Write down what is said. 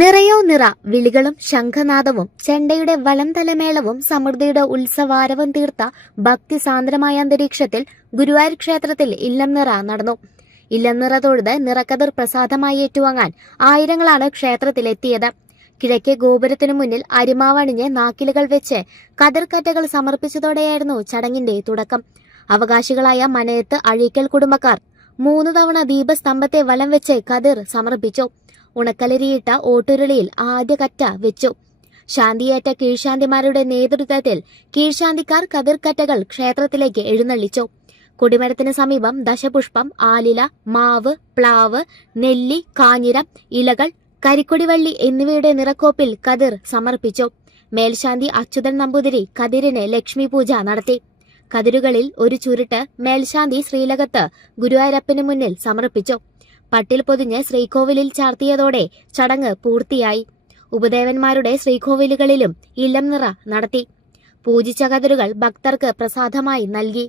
നിറ വിളികളും ശംഖനാദവും ചെണ്ടയുടെ വലം തലമേളവും സമൃദ്ധിയുടെ ഉത്സവാരവും തീർത്ത ഭക്തിസാന്ദ്രമായ അന്തരീക്ഷത്തിൽ ഗുരുവായൂർ ക്ഷേത്രത്തിൽ ഇല്ലം നിറ നടന്നു. ഇല്ലം നിറ തൊഴുത് നിറക്കതിർ പ്രസാദമായി ഏറ്റുവാങ്ങാൻ ആയിരങ്ങളാണ് ക്ഷേത്രത്തിലെത്തിയത്. കിഴക്കേ ഗോപുരത്തിനു മുന്നിൽ അരിമാവണിഞ്ഞ് നാക്കിലുകൾ വെച്ച് കതിർക്കറ്റകൾ സമർപ്പിച്ചതോടെയായിരുന്നു ചടങ്ങിന്റെ തുടക്കം. അവകാശികളായ മനയത്ത് അഴീക്കൽ കുടുംബക്കാർ മൂന്ന് തവണ ദീപസ്തംഭത്തെ വലം വെച്ച് കതിർ സമർപ്പിച്ചു. ഉണക്കലരിയിട്ട ഓട്ടുരുളിയിൽ ആദ്യ കറ്റ വെച്ചു. ശാന്തിയേറ്റ കീഴ്ശാന്തിമാരുടെ നേതൃത്വത്തിൽ കീഴ്ശാന്തിക്കാർ കതിർക്കറ്റകൾ ക്ഷേത്രത്തിലേക്ക് എഴുന്നള്ളിച്ചു. കൊടിമരത്തിന് സമീപം ദശപുഷ്പം ആലില മാവ് പ്ലാവ് നെല്ലി കാഞ്ഞിരം ഇലകൾ കരിക്കൊടിവള്ളി എന്നിവയുടെ നിറക്കോപ്പിൽ കതിർ സമർപ്പിച്ചു. മേൽശാന്തി അച്യുതൻ നമ്പൂതിരി കതിരിന് ലക്ഷ്മി പൂജ നടത്തി. കതിരുകളിൽ ഒരു ചുരുട്ട് മേൽശാന്തി ശ്രീലകത്ത് ഗുരുവായൂരപ്പന് മുന്നിൽ സമർപ്പിച്ചു. പട്ടിൽ പൊതിഞ്ഞ് ശ്രീകോവിലിൽ ചാർത്തിയതോടെ ചടങ്ങ് പൂർത്തിയായി. ഉപദേവന്മാരുടെ ശ്രീകോവിലുകളിലും ഇല്ലം നിറ നടത്തി. പൂജിച്ച കതിരുകൾ ഭക്തർക്ക് പ്രസാദമായി നൽകി.